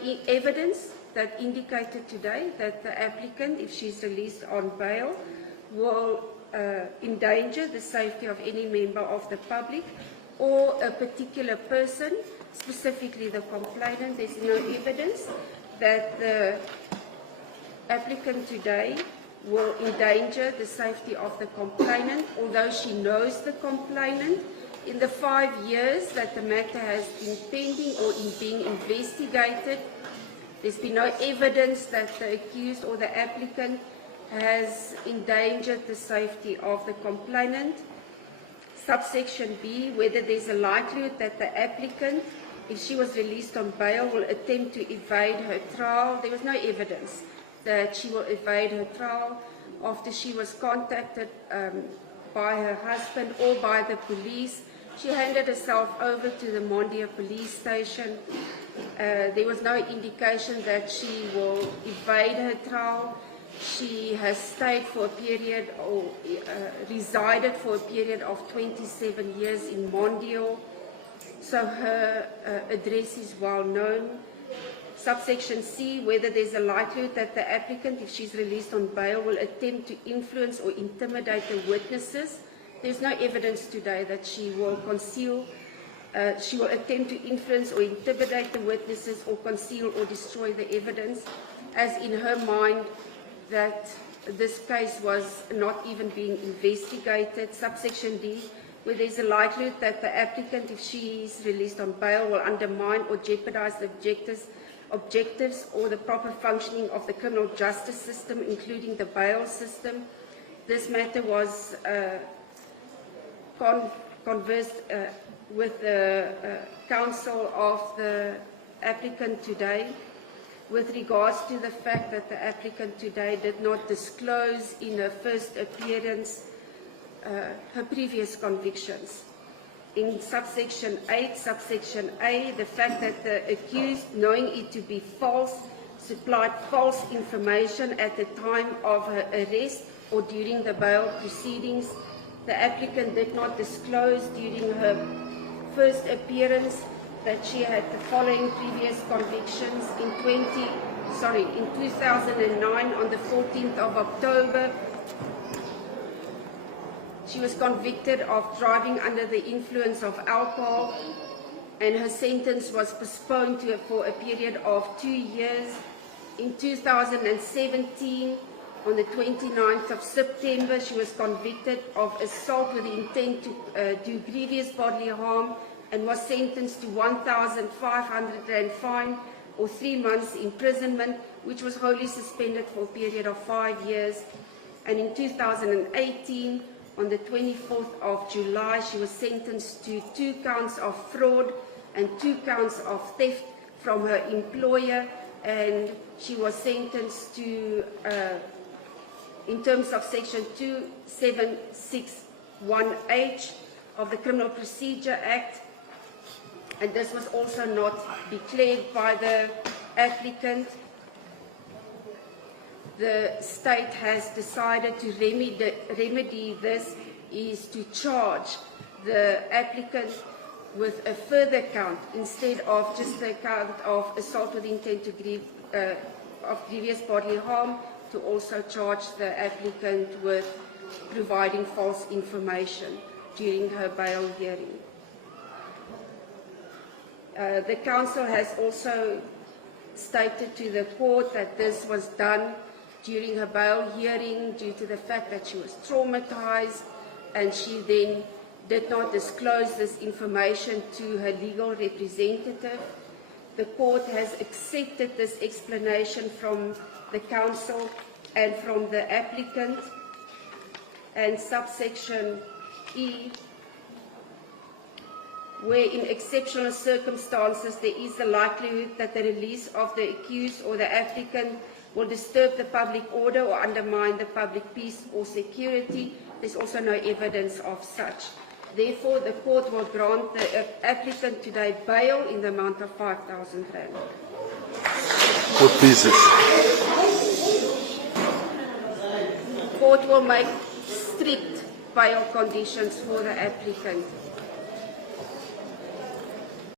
evidence that indicated today that the applicant, if she's released on bail, will endanger the safety of any member of the public or a particular person, specifically the complainant. There's no evidence that the applicant today will endanger the safety of the complainant, although she knows the complainant. In the 5 years that the matter has been pending or being investigated, there's been no evidence that the accused or the applicant has endangered the safety of the complainant. Subsection B, whether there's a likelihood that the applicant, if she was released on bail, will attempt to evade her trial. There was no evidence that she will evade her trial after she was contacted by her husband or by the police. She handed herself over to the Mondia police station. There was no indication that she will evade her trial. She has stayed for a period or resided for a period of 27 years in Mondia, so her address is well known. Subsection C, whether there's a likelihood that the applicant, if she's released on bail, will attempt to influence or intimidate the witnesses. There's no evidence today that she will attempt to influence or intimidate the witnesses or conceal or destroy the evidence, as in her mind that this case was not even being investigated. Subsection D, where there's a likelihood that the applicant, if she is released on bail, will undermine or jeopardize the objectives or the proper functioning of the criminal justice system, including the bail system. This matter was conversed with the counsel of the applicant today with regards to the fact that the applicant today did not disclose in her first appearance her previous convictions. In subsection 8, subsection A, the fact that the accused, knowing it to be false, supplied false information at the time of her arrest or during the bail proceedings. The applicant did not disclose during her first appearance that she had the following previous convictions. In 2009, on the 14th of October, she was convicted of driving under the influence of alcohol, and her sentence was postponed for a period of 2 years. In 2017, on the 29th of September, she was convicted of assault with the intent to do grievous bodily harm and was sentenced to 1,500 rand fine or 3 months imprisonment, which was wholly suspended for a period of 5 years. And in 2018, on the 24th of July, she was sentenced to 2 counts of fraud and 2 counts of theft from her employer, and she was sentenced to, in terms of section 2761H of the Criminal Procedure Act, and this was also not declared by the applicant. The state has decided to remedy this is to charge the applicant with a further count instead of just the count of assault with intent to of grievous bodily harm, to also charge the applicant with providing false information during her bail hearing. The council has also stated to the court that this was done during her bail hearing due to the fact that she was traumatized, and she then did not disclose this information to her legal representative. The court has accepted this explanation from the council and from the applicant. And subsection E, where in exceptional circumstances there is the likelihood that the release of the accused or the applicant will disturb the public order or undermine the public peace or security. There's also no evidence of such. Therefore, the court will grant the applicant today bail in the amount of 5,000 rand. Court pleases. Court will make strict bail conditions for the applicant.